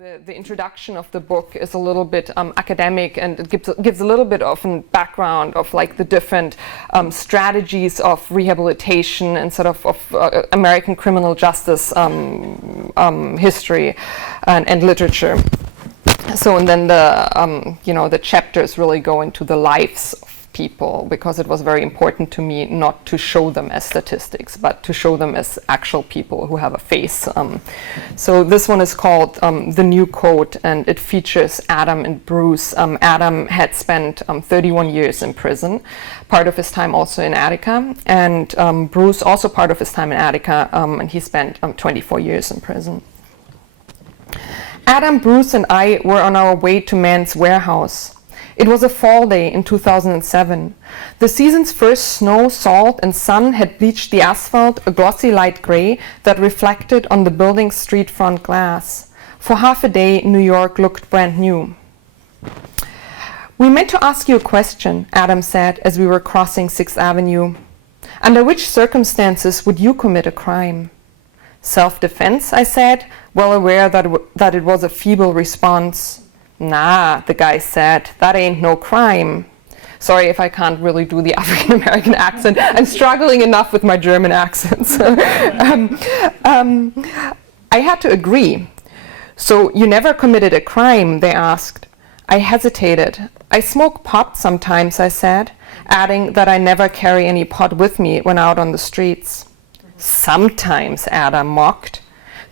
The introduction of the book is a little bit academic, and it gives a little bit of a background of like the different strategies of rehabilitation and sort of American criminal justice history and literature. So, and then the chapters really go into the lives of people, because it was very important to me not to show them as statistics, but to show them as actual people who have a face. So this one is called The New Code, and it features Adam and Bruce. Adam had spent 31 years in prison, part of his time also in Attica, and Bruce also part of his time in Attica, and he spent 24 years in prison. Adam, Bruce, and I were on our way to Man's warehouse. It was a fall day in 2007. The season's first snow, salt, and sun had bleached the asphalt a glossy light gray that reflected on the building's street front glass. For half a day, New York looked brand new. "We meant to ask you a question," Adam said as we were crossing 6th Avenue. "Under which circumstances would you commit a crime?" "Self-defense," I said, well aware that it was a feeble response. "Nah," the guy said, "that ain't no crime." Sorry if I can't really do the African-American accent. I'm struggling enough with my German accent. So, I had to agree. "So you never committed a crime?" they asked. I hesitated. "I smoke pot sometimes," I said, adding that I never carry any pot with me when out on the streets. "Sometimes," Adam mocked.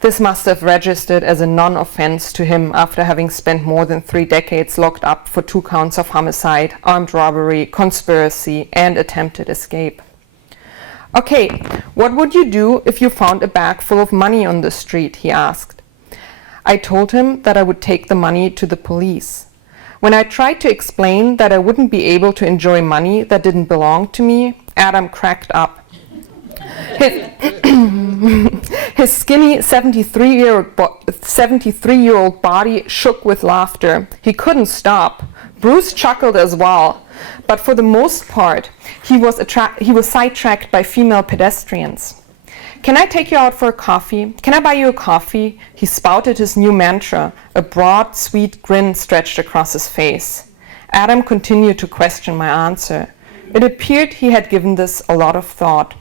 This must have registered as a non-offense to him after having spent more than 3 decades locked up for 2 counts of homicide, armed robbery, conspiracy, and attempted escape. "Okay, what would you do if you found a bag full of money on the street?" he asked. I told him that I would take the money to the police. When I tried to explain that I wouldn't be able to enjoy money that didn't belong to me, Adam cracked up. His skinny 73-year-old body shook with laughter. He couldn't stop. Bruce chuckled as well, but for the most part, he was sidetracked by female pedestrians. "Can I take you out for a coffee? Can I buy you a coffee?" He spouted his new mantra, a broad, sweet grin stretched across his face. Adam continued to question my answer. It appeared he had given this a lot of thought.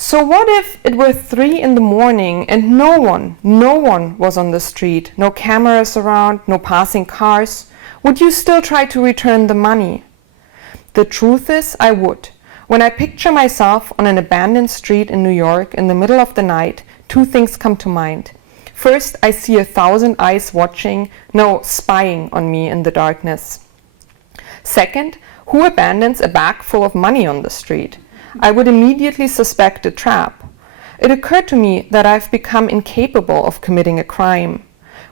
"So what if it were 3 in the morning and no one was on the street, no cameras around, no passing cars? Would you still try to return the money?" The truth is, I would. When I picture myself on an abandoned street in New York in the middle of the night, 2 things come to mind. First, I see 1,000 eyes watching, no, spying on me in the darkness. Second, who abandons a bag full of money on the street? I would immediately suspect a trap. It occurred to me that I've become incapable of committing a crime.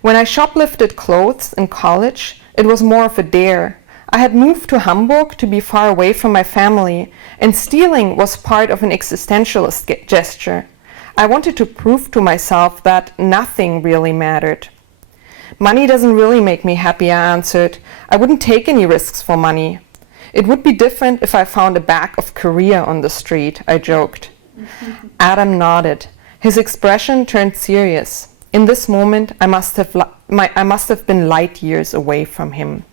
When I shoplifted clothes in college, it was more of a dare. I had moved to Hamburg to be far away from my family, and stealing was part of an existentialist gesture. I wanted to prove to myself that nothing really mattered. "Money doesn't really make me happy," I answered. "I wouldn't take any risks for money." "It would be different if I found a bag of Korea on the street," I joked. Adam nodded. His expression turned serious. In this moment, I must have been light years away from him.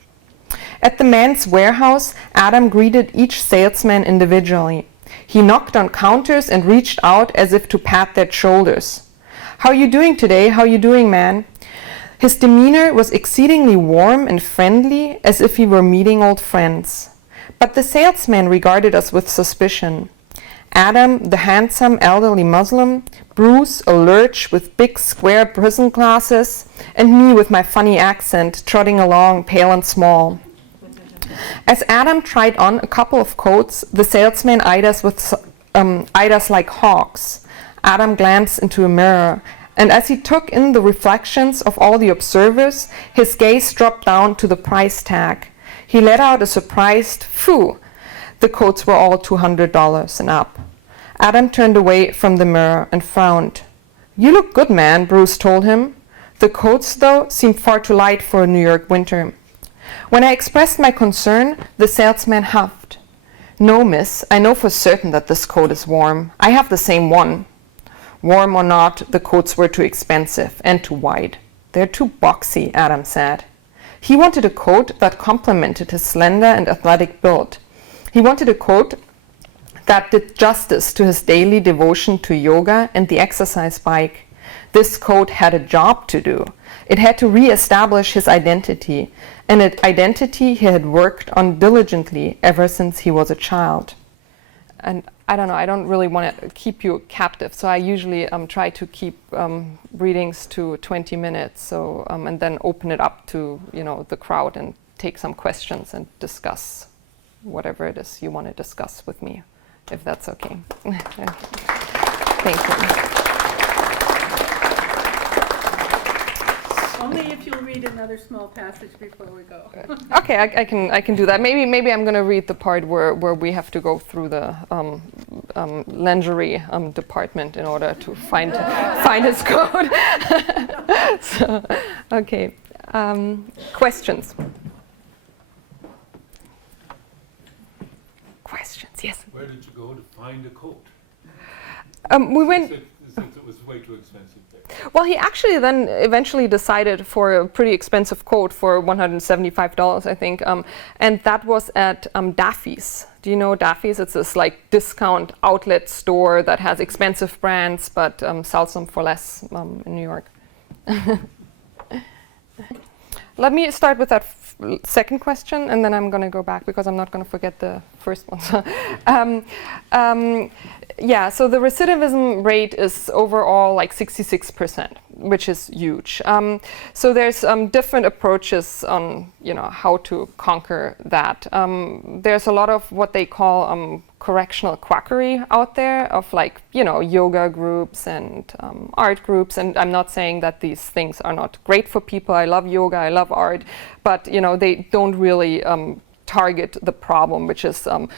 At the Man's warehouse, Adam greeted each salesman individually. He knocked on counters and reached out as if to pat their shoulders. "How you doing today? How you doing, man?" His demeanor was exceedingly warm and friendly, as if he were meeting old friends. But the salesman regarded us with suspicion. Adam, the handsome elderly Muslim, Bruce, a lurch with big square prison glasses, and me with my funny accent, trotting along pale and small. As Adam tried on a couple of coats, the salesman eyed us like hawks. Adam glanced into a mirror, and as he took in the reflections of all the observers, his gaze dropped down to the price tag. He let out a surprised "Phew!" The coats were all $200 and up. Adam turned away from the mirror and frowned. "You look good, man," Bruce told him. The coats, though, seemed far too light for a New York winter. When I expressed my concern, the salesman huffed. "No, miss, I know for certain that this coat is warm. I have the same one." Warm or not, the coats were too expensive and too wide. They're too boxy, Adam said. He wanted a coat that complemented his slender and athletic build. He wanted a coat that did justice to his daily devotion to yoga and the exercise bike. This coat had a job to do. It had to re-establish his identity, an identity he had worked on diligently ever since he was a child. And I don't know, I don't really want to keep you captive, so I usually try to keep readings to 20 minutes, so and then open it up to the crowd and take some questions and discuss whatever it is you want to discuss with me, if that's okay. Thank you. Only if you'll read another small passage before we go. Okay, I can do that. Maybe I'm going to read the part where we have to go through the lingerie department in order to find his code. So, okay, questions. Questions, yes. Where did you go to find a coat? We went. Since it was way too expensive there. Well, he actually then eventually decided for a pretty expensive coat for $175, I think, and that was at Daffy's. Do you know Daffy's? It's this like discount outlet store that has expensive brands but sells them for less in New York. Let me start with that second question, and then I'm going to go back because I'm not going to forget the first one. So, yeah, so the recidivism rate is overall like 66%, which is huge. So there's different approaches on how to conquer that. There's a lot of what they call correctional quackery out there of yoga groups and art groups, and I'm not saying that these things are not great for people. I love yoga, I love art, but they don't really target the problem, which is sort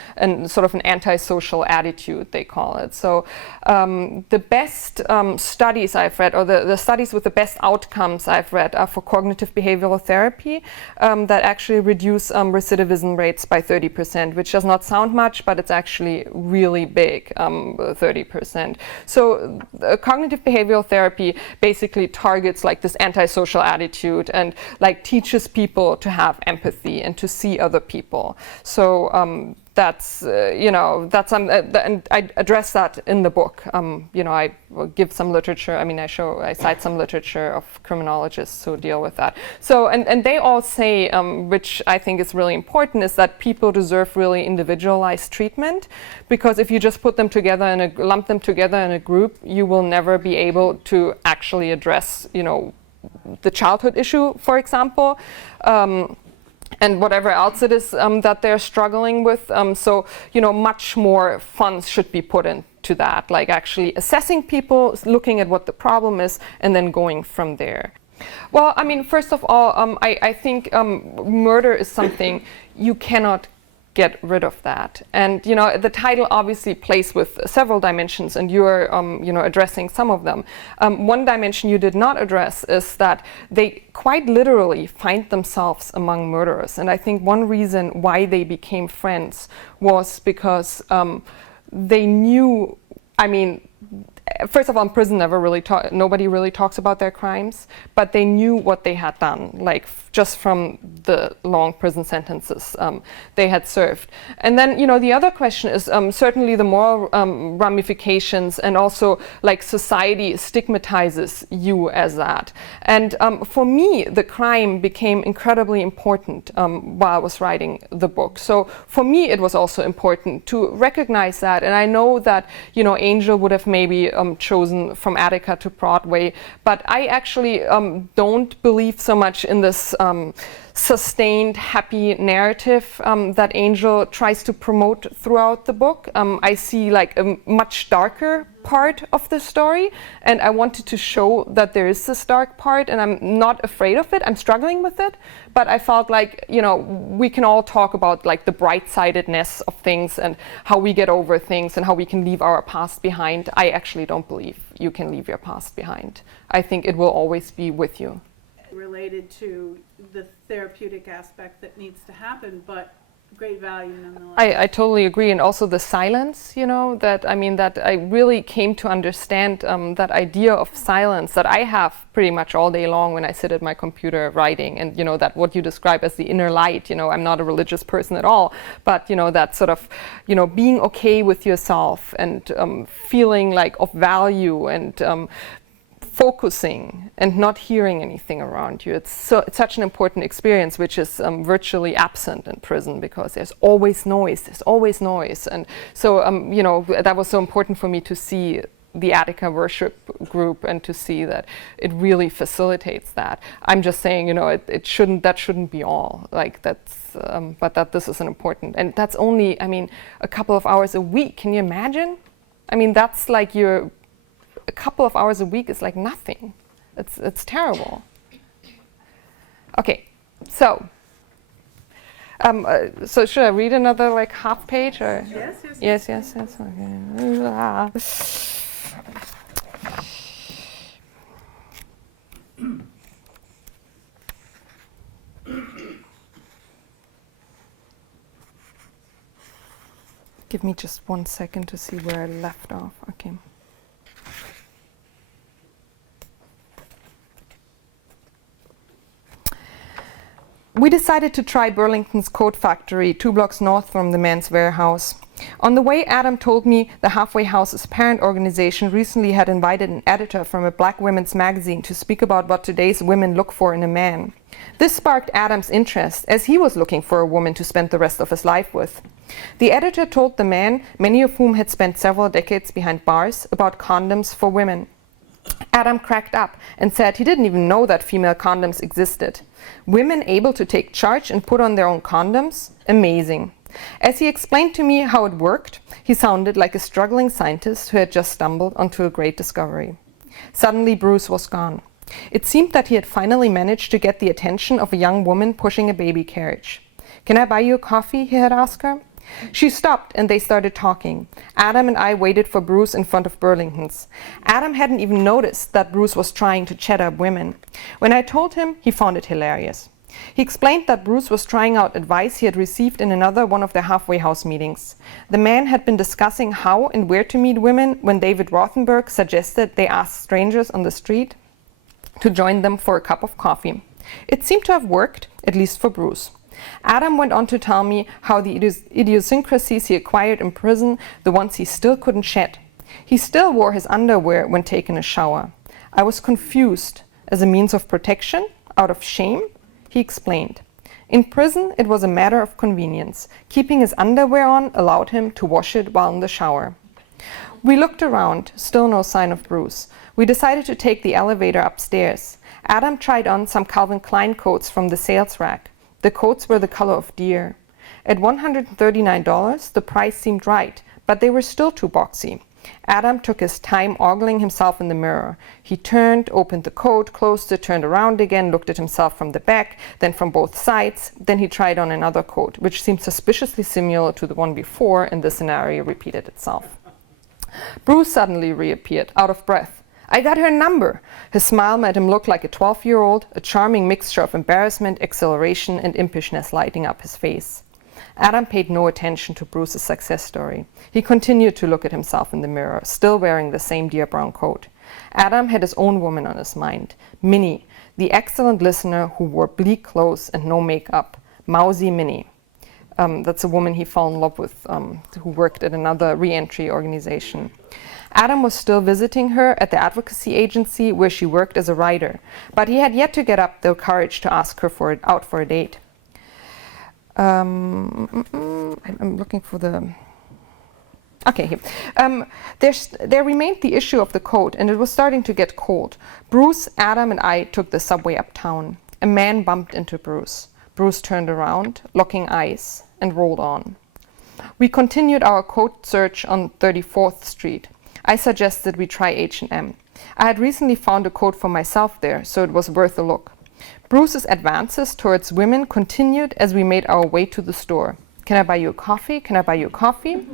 of an antisocial attitude, they call it. So the best studies I've read, or the studies with the best outcomes I've read, are for cognitive behavioral therapy that actually reduce recidivism rates by 30%, which does not sound much, but it's actually really big, 30%. So cognitive behavioral therapy basically targets this antisocial attitude and teaches people to have empathy and to see other people. So that's and I address that in the book. I give some literature. I cite some literature of criminologists who deal with that. So and they all say, which I think is really important, is that people deserve really individualized treatment, because if you just put them together and lump them together in a group, you will never be able to actually address the childhood issue, for example. And whatever else it is that they're struggling with. So, much more funds should be put into that, actually assessing people, looking at what the problem is, and then going from there. Well, first of all, I think murder is something you cannot get rid of that. And the title obviously plays with several dimensions, and you're addressing some of them. One dimension you did not address is that they quite literally find themselves among murderers. And I think one reason why they became friends was because they knew, first of all, in prison, nobody really talks about their crimes, but they knew what they had done, just from the long prison sentences they had served. And then, the other question is certainly the moral ramifications, and also society stigmatizes you as that. And for me, the crime became incredibly important while I was writing the book. So for me, it was also important to recognize that. And I know that, Angel would have maybe chosen From Attica to Broadway, but I actually don't believe so much in this sustained, happy narrative that Angel tries to promote throughout the book. I see a much darker part of the story, and I wanted to show that there is this dark part, and I'm not afraid of it. I'm struggling with it, but I felt we can all talk about the bright-sidedness of things and how we get over things and how we can leave our past behind. I actually don't believe you can leave your past behind. I think it will always be with you. Related to the therapeutic aspect that needs to happen, but great value nonetheless. I totally agree, and also the silence, you know, that I really came to understand that idea of silence that I have pretty much all day long when I sit at my computer writing, and you know, that what you describe as the inner light, you know, I'm not a religious person at all, but you know, that sort of, you know, being okay with yourself and feeling like of value and focusing and not hearing anything around you. It's such an important experience, which is virtually absent in prison because there's always noise, and so you know, that was so important for me to see the Attica worship group and to see that it really facilitates that. I'm just saying, you know, that shouldn't be all, like that's but that this is an important, and that's only, I mean, a couple of hours a week. Can you imagine? I mean, that's like a couple of hours a week is like nothing. It's terrible. Okay, so so should I read another like half page or? Yes. Okay. Give me just 1 second to see where I left off. Okay. We decided to try Burlington's coat factory 2 blocks north from the men's warehouse. On the way, Adam told me the Halfway House's parent organization recently had invited an editor from a black women's magazine to speak about what today's women look for in a man. This sparked Adam's interest, as he was looking for a woman to spend the rest of his life with. The editor told the men, many of whom had spent several decades behind bars, about condoms for women. Adam cracked up and said he didn't even know that female condoms existed. Women able to take charge and put on their own condoms? Amazing. As he explained to me how it worked, he sounded like a struggling scientist who had just stumbled onto a great discovery. Suddenly, Bruce was gone. It seemed that he had finally managed to get the attention of a young woman pushing a baby carriage. "Can I buy you a coffee?" he had asked her. She stopped and they started talking. Adam and I waited for Bruce in front of Burlington's. Adam hadn't even noticed that Bruce was trying to chat up women. When I told him, he found it hilarious. He explained that Bruce was trying out advice he had received in another one of their halfway house meetings. The men had been discussing how and where to meet women when David Rothenberg suggested they ask strangers on the street to join them for a cup of coffee. It seemed to have worked, at least for Bruce. Adam went on to tell me how the idiosyncrasies he acquired in prison, the ones he still couldn't shed. He still wore his underwear when taking a shower. I was confused. As a means of protection? Out of shame? He explained. In prison, it was a matter of convenience. Keeping his underwear on allowed him to wash it while in the shower. We looked around, still no sign of Bruce. We decided to take the elevator upstairs. Adam tried on some Calvin Klein coats from the sales rack. The coats were the color of deer. At $139, the price seemed right, but they were still too boxy. Adam took his time ogling himself in the mirror. He turned, opened the coat, closed it, turned around again, looked at himself from the back, then from both sides. Then he tried on another coat, which seemed suspiciously similar to the one before, and the scenario repeated itself. Bruce suddenly reappeared, out of breath. "I got her number." His smile made him look like a 12-year-old, a charming mixture of embarrassment, exhilaration, and impishness lighting up his face. Adam paid no attention to Bruce's success story. He continued to look at himself in the mirror, still wearing the same deer brown coat. Adam had his own woman on his mind, Minnie, the excellent listener who wore bleak clothes and no makeup. Mousy Minnie. That's a woman he fell in love with, who worked at another re-entry organization. Adam was still visiting her at the advocacy agency where she worked as a writer, but he had yet to get up the courage to ask her out for a date. I'm looking for the... Okay, here. There remained the issue of the coat, and it was starting to get cold. Bruce, Adam, and I took the subway uptown. A man bumped into Bruce. Bruce turned around, locking eyes, and rolled on. We continued our coat search on 34th Street. I suggested we try H&M. I had recently found a coat for myself there, so it was worth a look. Bruce's advances towards women continued as we made our way to the store. "Can I buy you a coffee? Can I buy you a coffee?"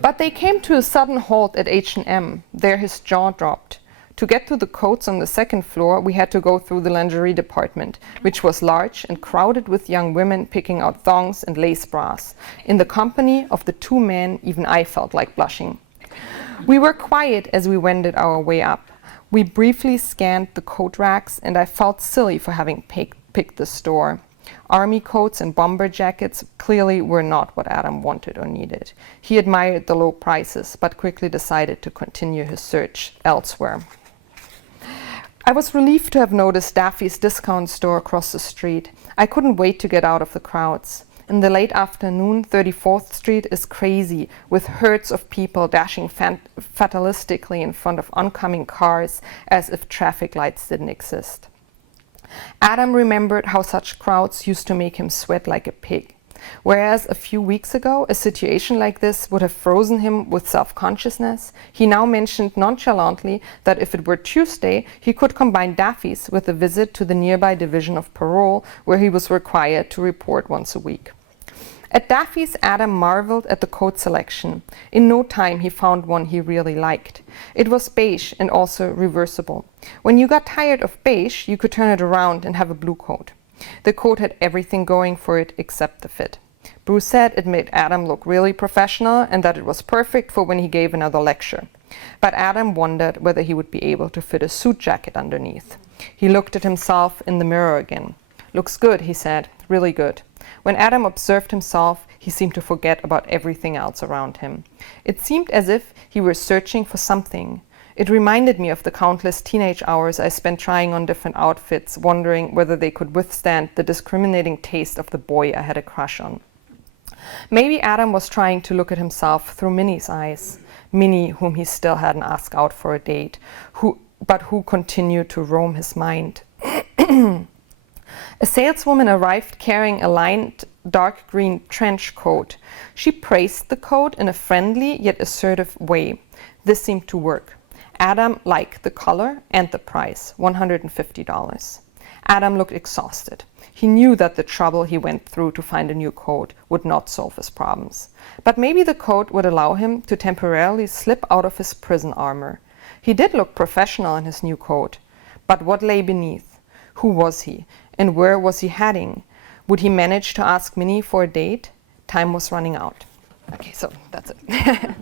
But they came to a sudden halt at H&M. There his jaw dropped. To get to the coats on the second floor, we had to go through the lingerie department, which was large and crowded with young women picking out thongs and lace bras. In the company of the two men, even I felt like blushing. We were quiet as we wended our way up. We briefly scanned the coat racks, and I felt silly for having picked the store. Army coats and bomber jackets clearly were not what Adam wanted or needed. He admired the low prices, but quickly decided to continue his search elsewhere. I was relieved to have noticed Daffy's discount store across the street. I couldn't wait to get out of the crowds. In the late afternoon, 34th Street is crazy, with herds of people dashing fatalistically in front of oncoming cars as if traffic lights didn't exist. Adam remembered how such crowds used to make him sweat like a pig. Whereas a few weeks ago, a situation like this would have frozen him with self-consciousness, he now mentioned nonchalantly that if it were Tuesday, he could combine Daffy's with a visit to the nearby division of parole, where he was required to report once a week. At Daffy's, Adam marveled at the coat selection. In no time, he found one he really liked. It was beige and also reversible. When you got tired of beige, you could turn it around and have a blue coat. The coat had everything going for it except the fit. Bruce said it made Adam look really professional and that it was perfect for when he gave another lecture. But Adam wondered whether he would be able to fit a suit jacket underneath. He looked at himself in the mirror again. "Looks good," he said, "really good." When Adam observed himself, he seemed to forget about everything else around him. It seemed as if he were searching for something. It reminded me of the countless teenage hours I spent trying on different outfits, wondering whether they could withstand the discriminating taste of the boy I had a crush on. Maybe Adam was trying to look at himself through Minnie's eyes. Minnie, whom he still hadn't asked out for a date, but who continued to roam his mind. A saleswoman arrived carrying a lined dark green trench coat. She praised the coat in a friendly yet assertive way. This seemed to work. Adam liked the color and the price, $150. Adam looked exhausted. He knew that the trouble he went through to find a new coat would not solve his problems. But maybe the coat would allow him to temporarily slip out of his prison armor. He did look professional in his new coat. But what lay beneath? Who was he? And where was he heading? Would he manage to ask Minnie for a date? Time was running out. Okay, so that's it.